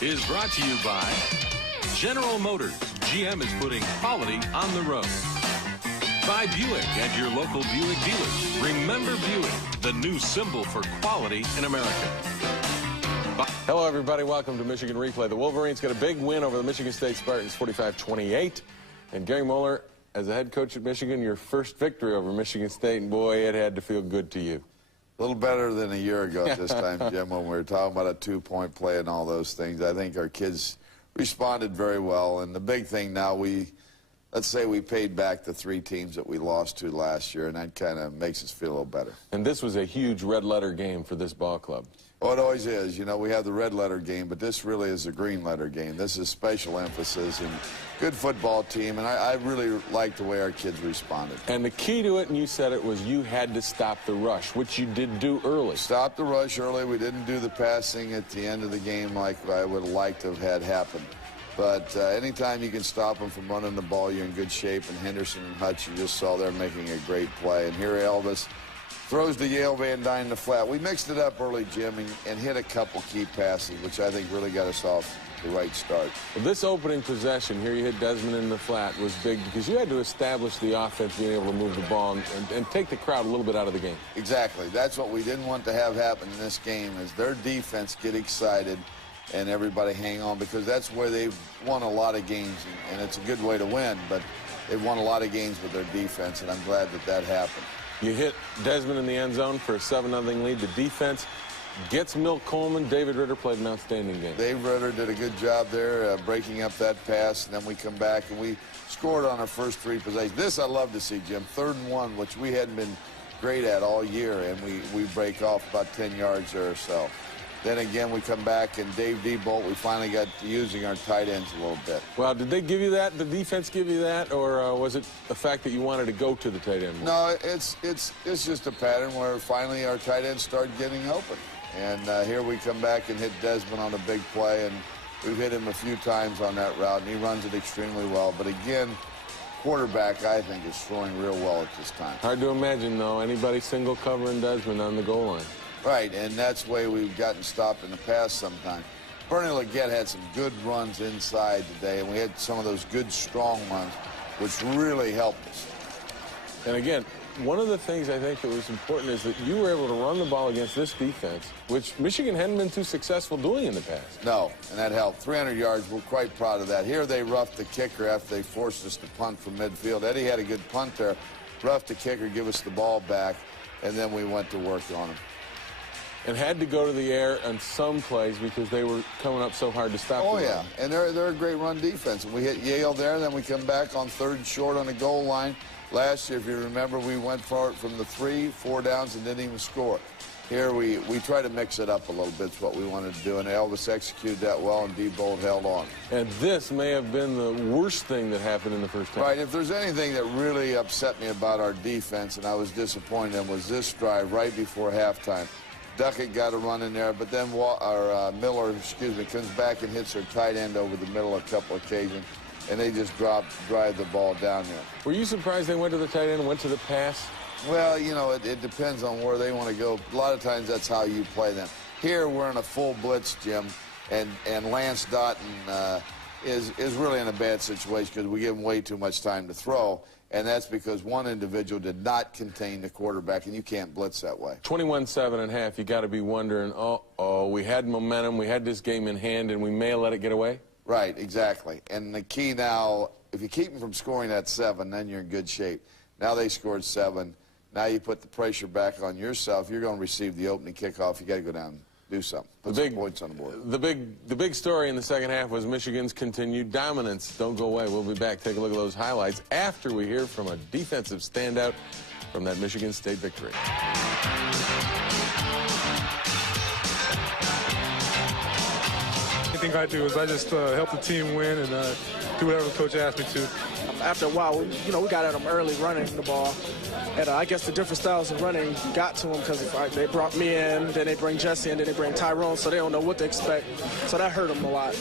is brought to you by General Motors. GM is putting quality on the road. By Buick at your local Buick dealer. Remember Buick, the new symbol for quality in America. Hello, everybody. Welcome to Michigan Replay. The Wolverines got a big win over the Michigan State Spartans, 45-28. And Gary Moeller, as a head coach at Michigan, your first victory over Michigan State, and boy, it had to feel good to you. A little better than a year ago at this time, Jim, when we were talking about a two-point play and all those things. I think our kids responded very well. And the big thing now, let's say we paid back the 3 teams that we lost to last year, and that kind of makes us feel a little better. And this was a huge red-letter game for this ball club. Oh, it always is. You know, we have the red-letter game, but this really is a green-letter game. This is special emphasis and good football team, and I really like the way our kids responded. And the key to it, and you said it, was you had to stop the rush, which you did do early. Stop the rush early. We didn't do the passing at the end of the game like I would have liked to have had happen. But anytime you can stop them from running the ball, you're in good shape. And Henderson and Hutch, you just saw they're making a great play. And here Elvis throws to Yale Van Dyne in the flat. We mixed it up early, Jim, and hit a couple key passes, which I think really got us off the right start. Well, this opening possession, here you hit Desmond in the flat, was big because you had to establish the offense being able to move the ball and take the crowd a little bit out of the game. Exactly. That's what we didn't want to have happen in this game, is their defense get excited and everybody hang on, because that's where they've won a lot of games, and it's a good way to win, but they've won a lot of games with their defense, and I'm glad that that happened. You hit Desmond in the end zone for a 7-0 lead. The defense gets Milt Coleman. David Ritter played an outstanding game. Dave Ritter did a good job there breaking up that pass, and then we come back and we scored on our first 3 possessions. This I love to see, Jim. 3rd and 1, which we hadn't been great at all year, and we break off about 10 yards there or so. Then again, we come back, and Dave Diebold, we finally got to using our tight ends a little bit. Well, did they give you that? Did the defense give you that, or was it the fact that you wanted to go to the tight end? No, it's just a pattern where finally our tight ends started getting open. And here we come back and hit Desmond on a big play, and we've hit him a few times on that route, and he runs it extremely well. But again, quarterback, I think, is throwing real well at this time. Hard to imagine, though, anybody single covering Desmond on the goal line. Right, and that's the way we've gotten stopped in the past sometimes. Bernie Leggett had some good runs inside today, and we had some of those good, strong runs, which really helped us. And again, one of the things I think that was important is that you were able to run the ball against this defense, which Michigan hadn't been too successful doing in the past. No, and that helped. 300 yards, we're quite proud of that. Here they roughed the kicker after they forced us to punt from midfield. Eddie had a good punt there, roughed the kicker, give us the ball back, and then we went to work on him. And had to go to the air on some plays because they were coming up so hard to stop the run. Yeah, and they're a great run defense. And we hit Yale there, and then we come back on 3rd and short on the goal line. Last year, if you remember, we went for it from the 3, 4 downs, and didn't even score. Here we try to mix it up a little bit. It's what we wanted to do, and Elvis executed that well, and Diebold held on. And this may have been the worst thing that happened in the first half. Right. If there's anything that really upset me about our defense, and I was disappointed in, was this drive right before halftime. Duckett got a run in there, but then Miller, comes back and hits her tight end over the middle a couple occasions, and they just drive the ball down there. Were you surprised they went to the tight end and went to the pass? Well, you know, it depends on where they want to go. A lot of times that's how you play them. Here we're in a full blitz, Jim, and Lance Doughton is really in a bad situation because we give him way too much time to throw. And that's because one individual did not contain the quarterback, and you can't blitz that way. 21-7.5, you got to be wondering, we had momentum, we had this game in hand, and we may have let it get away? Right, exactly. And the key now, if you keep them from scoring that 7, then you're in good shape. Now they scored 7. Now you put the pressure back on yourself. You're going to receive the opening kickoff. You got to go down and do something. Put some points on the board. The big story in the second half was Michigan's continued dominance. Don't go away. We'll be back. Take a look at those highlights after we hear from a defensive standout from that Michigan State victory. Anything I do is I just help the team win and do whatever the coach asks me to. After a while, we got at them early running the ball. And I guess the different styles of running got to them because they brought me in, then they bring Jesse in, then they bring Tyrone, so they don't know what to expect. So that hurt them a lot.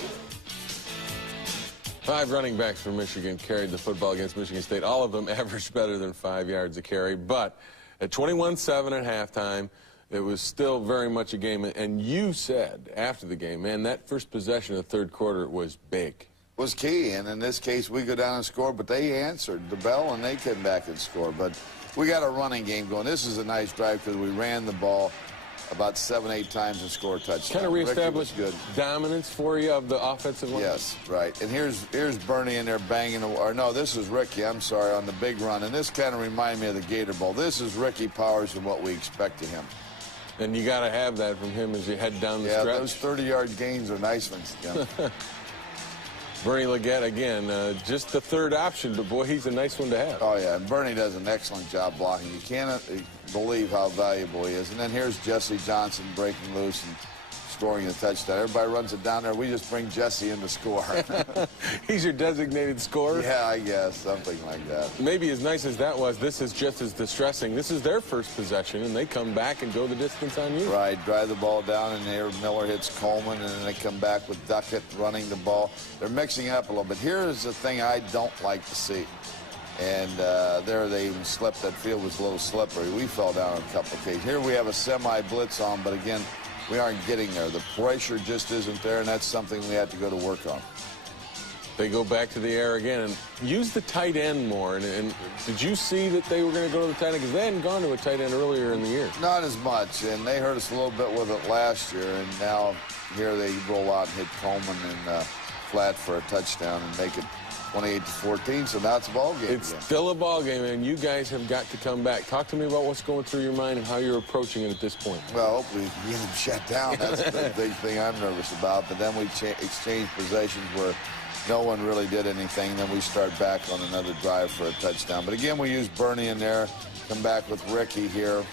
5 running backs for Michigan carried the football against Michigan State. All of them averaged better than 5 yards a carry. But at 21-7 at halftime, it was still very much a game. And you said after the game, man, that first possession of the third quarter was big. Was key, and in this case, we go down and score, but they answered the bell, and they came back and scored. But we got a running game going. This is a nice drive because we ran the ball about 7, 8 times and scored a touchdown. Kind of reestablished dominance for you of the offensive line? Yes, right. And here's Bernie in there banging, or no, this is Ricky, I'm sorry, on the big run. And this kind of reminded me of the Gator Bowl. This is Ricky Powers and what we expect of him. And you got to have that from him as you head down the stretch. Yeah, those 30-yard gains are nice ones. Yeah. Bernie Leggett, again, just the third option, but boy, he's a nice one to have. Oh, yeah, and Bernie does an excellent job blocking. You cannot believe how valuable he is. And then here's Jesse Johnson breaking loose and scoring a touchdown. Everybody runs it down there. We just bring Jesse in to score. He's your designated scorer? Yeah, I guess, something like that. Maybe as nice as that was, this is just as distressing. This is their first possession, and they come back and go the distance on you. Right, drive the ball down, and there Miller hits Coleman, and then they come back with Duckett running the ball. They're mixing it up a little bit. Here's the thing I don't like to see. And there they even slipped. That field was a little slippery. We fell down on a couple of occasions. Here we have a semi-blitz on, but again, we aren't getting there. The pressure just isn't there, and that's something we have to go to work on. They go back to the air again and use the tight end more. And did you see that they were going to go to the tight end? Because they hadn't gone to a tight end earlier in the year. Not as much, and they hurt us a little bit with it last year, and now here they roll out and hit Coleman and flat for a touchdown and make it 28-14, so now it's a ball game. It's still a ball game, and you guys have got to come back. Talk to me about what's going through your mind and how you're approaching it at this point. Well, hopefully we can get them shut down. That's the big thing I'm nervous about. But then we exchange possessions where no one really did anything. Then we start back on another drive for a touchdown. But again, we use Bernie in there, come back with Ricky here.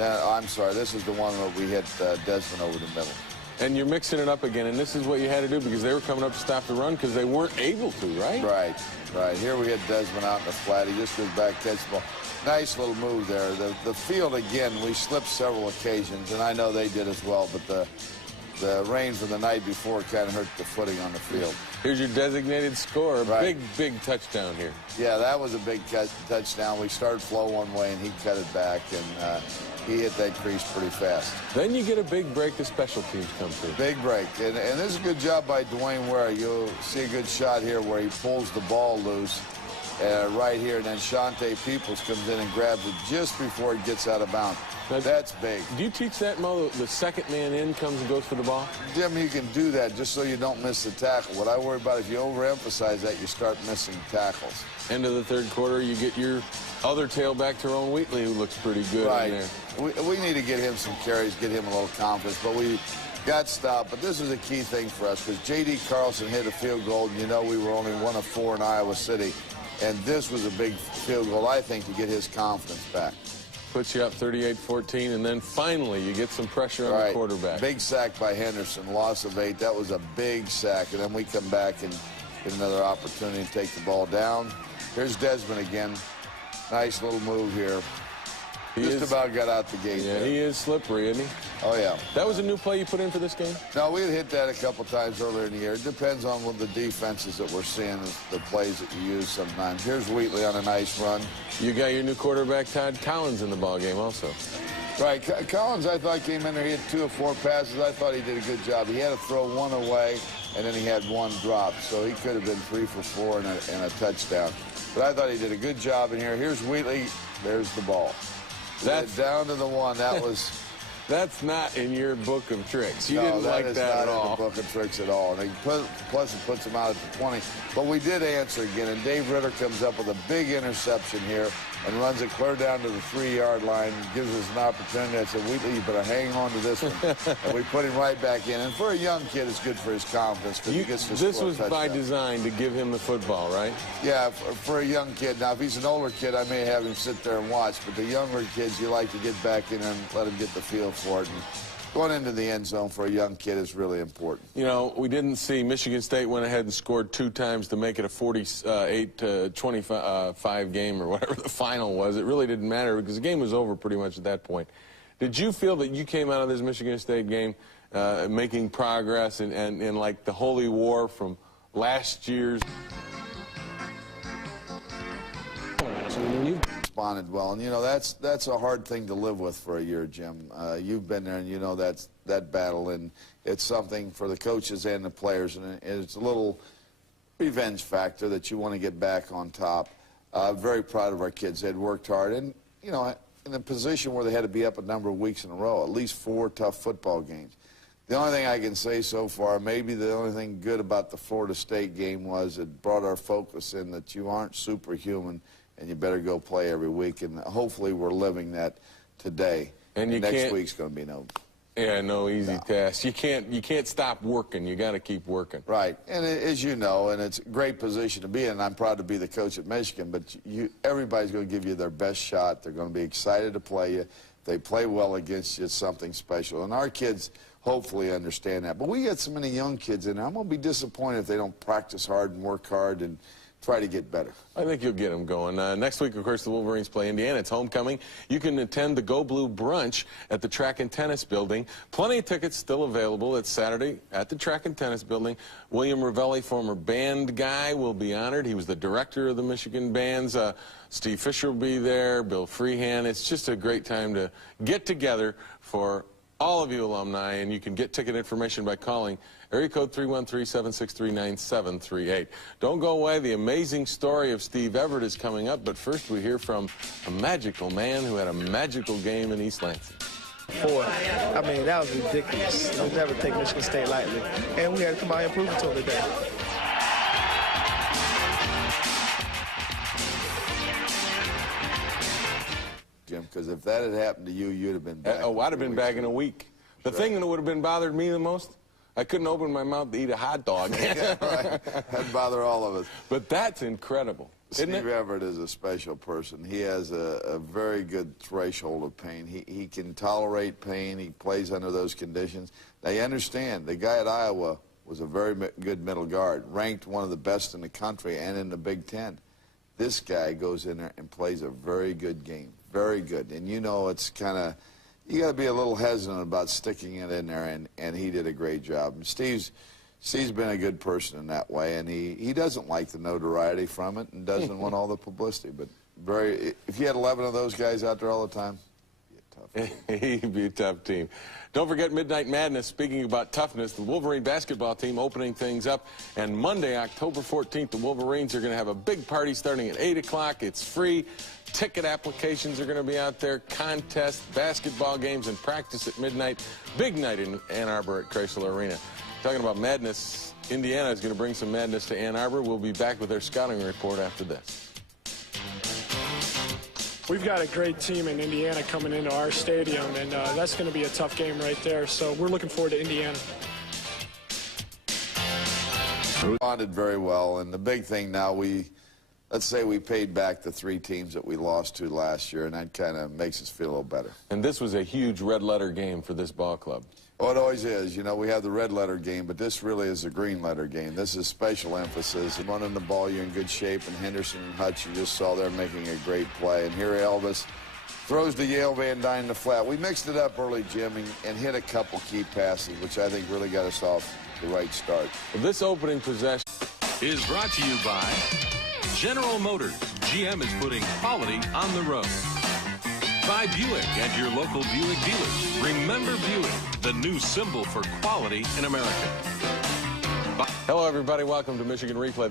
I'm sorry, this is the one where we hit Desmond over the middle. And you're mixing it up again, and this is what you had to do because they were coming up to stop the run because they weren't able to, right? Right. Here we hit Desmond out in the flat. He just goes back, catches the ball. Nice little move there. The field, again, we slipped several occasions, and I know they did as well, but the rain from the night before kind of hurt the footing on the field. Here's your designated score. Right. Big touchdown here. Yeah, that was a big touchdown. We started flow one way, and he cut it back, and he hit that crease pretty fast. Then you get a big break. The special teams come through. Big break. And this is a good job by Dwayne Ware. You'll see a good shot here where he pulls the ball loose right here. And then Shante Peoples comes in and grabs it just before it gets out of bounds. That's big. Do you teach that, Mo? The second man in comes and goes for the ball? Jim, you can do that just so you don't miss the tackle. What I worry about, if you overemphasize that, you start missing tackles. End of the third quarter, you get your other tailback, Tyrone Wheatley, who looks pretty good in there. We need to get him some carries, get him a little confidence, but we got stopped. But this is a key thing for us because J.D. Carlson hit a field goal, and you know we were only 1 of 4 in Iowa City. And this was a big field goal, I think, to get his confidence back. Puts you up 38-14, and then finally you get some pressure on the quarterback. Big sack by Henderson, loss of 8. That was a big sack, and then we come back and get another opportunity to take the ball down. Here's Desmond again. Nice little move here. Just about got out the gate. Yeah, there. he is slippery, isn't he? Oh, yeah. That was a new play you put in for this game? No, we had hit that a couple times earlier in the year. It depends on what the defenses that we're seeing, the plays that you use sometimes. Here's Wheatley on a nice run. You got your new quarterback, Todd Collins, in the ballgame also. Right. Collins, I thought, came in there. He had 2 of 4 passes. I thought he did a good job. He had to throw 1 away, and then he had 1 drop. So he could have been 3 for 4 and a touchdown. But I thought he did a good job in here. Here's Wheatley. There's the ball. That's down to the 1. That was... That's not in your book of tricks. You didn't like that at all. No, that is not in the book of tricks at all. And plus, it puts him out at the 20. But we did answer again, and Dave Ritter comes up with a big interception here and runs it clear down to the 3-yard line, gives us an opportunity. I said, Wheatley, you better hang on to this one. And we put him right back in. And for a young kid, it's good for his confidence because he gets to score. This was by design to give him the football, right? Yeah, for a young kid. Now, if he's an older kid, I may have him sit there and watch. But the younger kids, you like to get back in and let him get the feel for it. And going into the end zone for a young kid is really important. You know, we didn't see Michigan State went ahead and scored 2 times to make it a 48-25 game or whatever the final was. It really didn't matter because the game was over pretty much at that point. Did you feel that you came out of this Michigan State game making progress and like the holy war from last year's? responded well. And, you know, that's a hard thing to live with for a year, Jim. You've been there, and you know that battle. And it's something for the coaches and the players. And it's a little revenge factor that you want to get back on top. Very proud of our kids. They'd worked hard. And, you know, in a position where they had to be up a number of weeks in a row, at least 4 tough football games. The only thing I can say so far, maybe the only thing good about the Florida State game was it brought our focus in that you aren't superhuman and you better go play every week. And hopefully we're living that today. And next week's going to be no easy task. You can't stop working. You got to keep working. Right. And as you know, and it's a great position to be in. I'm proud to be the coach at Michigan, but everybody's going to give you their best shot. They're going to be excited to play you. If they play well against you, it's something special. And our kids hopefully understand that. But we got so many young kids in there. I'm going to be disappointed if they don't practice hard and work hard and try to get better. I think you'll get them going. Next week, of course, the Wolverines play Indiana. It's homecoming. You can attend the Go Blue brunch at the Track and Tennis Building. Plenty of tickets still available. It's Saturday at the Track and Tennis Building. William Ravelli, former band guy, will be honored. He was the director of the Michigan bands. Steve Fisher will be there, Bill Freehand. It's just a great time to get together for all of you alumni, and you can get ticket information by calling area code 313-763-9738. Don't go away. The amazing story of Steve Everett is coming up, but first we hear from a magical man who had a magical game in East Lansing. 4. I mean, that was ridiculous. We never take Michigan State lightly, and we had to come out and prove it to them today. Jim, because if that had happened to you, you'd have been back. I'd have been back in a week. The thing that would have been bothered me the most, I couldn't open my mouth to eat a hot dog. Yeah, right. That'd bother all of us. But that's incredible, isn't it? Steve Everett is a special person. He has a very good threshold of pain. He can tolerate pain. He plays under those conditions. Now, you understand, the guy at Iowa was a very good middle guard, ranked one of the best in the country and in the Big Ten. This guy goes in there and plays a very good game. Very good. And you know it's kind of, you got to be a little hesitant about sticking it in there, and he did a great job. And Steve's been a good person in that way, and he doesn't like the notoriety from it and doesn't want all the publicity. But if you had 11 of those guys out there all the time, he'd be a tough team. Don't forget Midnight Madness. Speaking about toughness, the Wolverine basketball team opening things up. And Monday, October 14th, the Wolverines are going to have a big party starting at 8 o'clock. It's free. Ticket applications are going to be out there. Contests, basketball games, and practice at midnight. Big night in Ann Arbor at Chrysler Arena. Talking about madness, Indiana is going to bring some madness to Ann Arbor. We'll be back with their scouting report after this. We've got a great team in Indiana coming into our stadium, and that's going to be a tough game right there. So we're looking forward to Indiana. Responded very well, and the big thing now, let's say we paid back the 3 teams that we lost to last year, and that kind of makes us feel a little better. And this was a huge red-letter game for this ball club. Oh, it always is. You know, we have the red-letter game, but this really is a green-letter game. This is special emphasis. Running the ball, you're in good shape, and Henderson and Hutch, you just saw they're making a great play. And here Elvis throws to Yale Van Dyne in the flat. We mixed it up early, Jim, and hit a couple key passes, which I think really got us off the right start. This opening possession is brought to you by General Motors. GM is putting quality on the road. By Buick at your local Buick dealers. Remember Buick, the new symbol for quality in America. Hello, everybody. Welcome to Michigan Replay.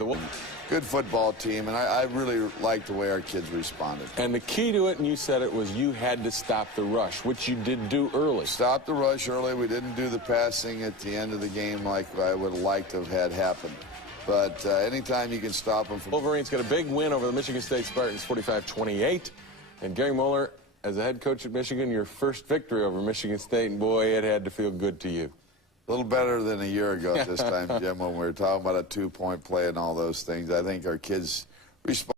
Good football team, and I really like the way our kids responded. And the key to it, and you said it, was you had to stop the rush, which you did do early. Stop the rush early. We didn't do the passing at the end of the game like I would have liked to have had happen. But anytime you can stop them from... Wolverines got a big win over the Michigan State Spartans, 45-28. And Gary Moeller, as a head coach at Michigan, your first victory over Michigan State, and boy, it had to feel good to you. A little better than a year ago at this time, Jim, when we were talking about a 2-point play and all those things. I think our kids respond.